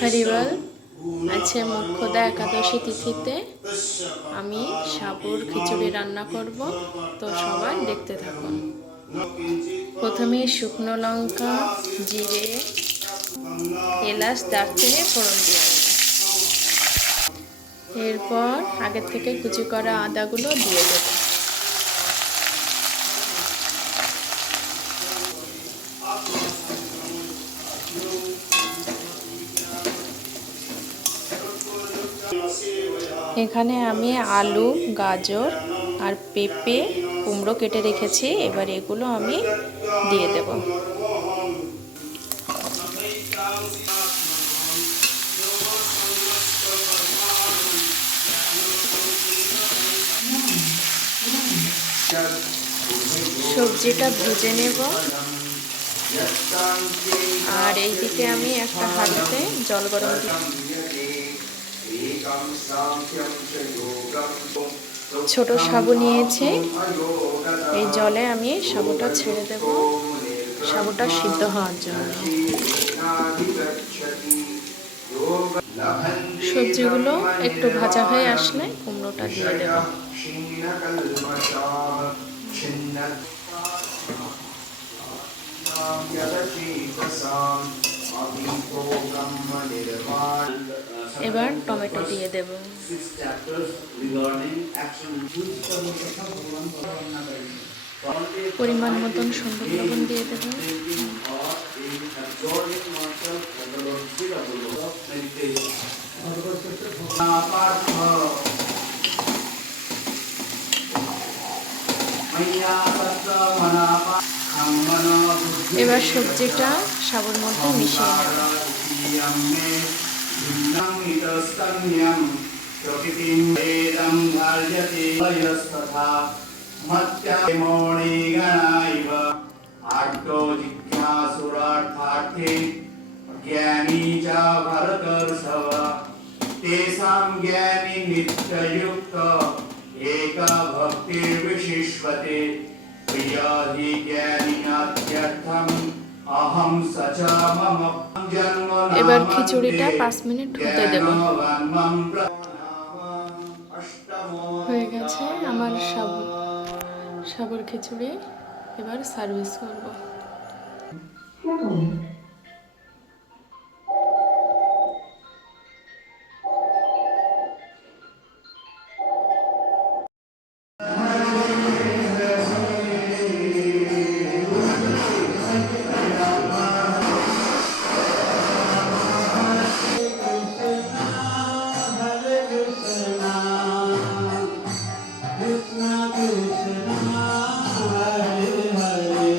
হরিবল আছে মুখ্যদা একাদশী তিথিতে আমি সাবুর খিচুড়ি রান্না করব। তো সবাই দেখতে থাকুন। প্রথমে শুকনো লঙ্কা, জিরে, এলাচ, দারচিনি ফোড়ন দিয়ে এরপর আগের থেকে কুচি করা আদাগুলো দিয়ে দেবো। এখানে আমি আলু, গাজর আর পেঁপে, কুমড়ো কেটে রেখেছি। এবার এগুলো আমি দিয়ে দেব। সবজিটা ভেজে নেব। আর এইদিকে আমি একটা হাঁড়িতে জল গরম দিই ছোট সাবু নিয়েছি। এই জলে আমি সাবুটা ছেড়ে দেব। সাবুটা সিদ্ধ হওয়ার জন্য। সবজিগুলো একটু ভাজা হয়ে আসলে কুমড়োটা দিয়ে দেব। এবার টমেটো দিয়ে দেব. পরিমাণ মতন সুন্দর লবণ দিয়ে দেব এবার সবজিটা সাবর মধ্যে মিশিয়ে নেব। জ্ঞানী চা ভরতর্ষভ তেষাং জ্ঞানী এবার খিচুড়িটা পাঁচ মিনিট হতে দেব হয়ে গেছে আমার সাবর সাবর খিচুড়ি এবার সার্ভিস করব. Hare Hare. Hare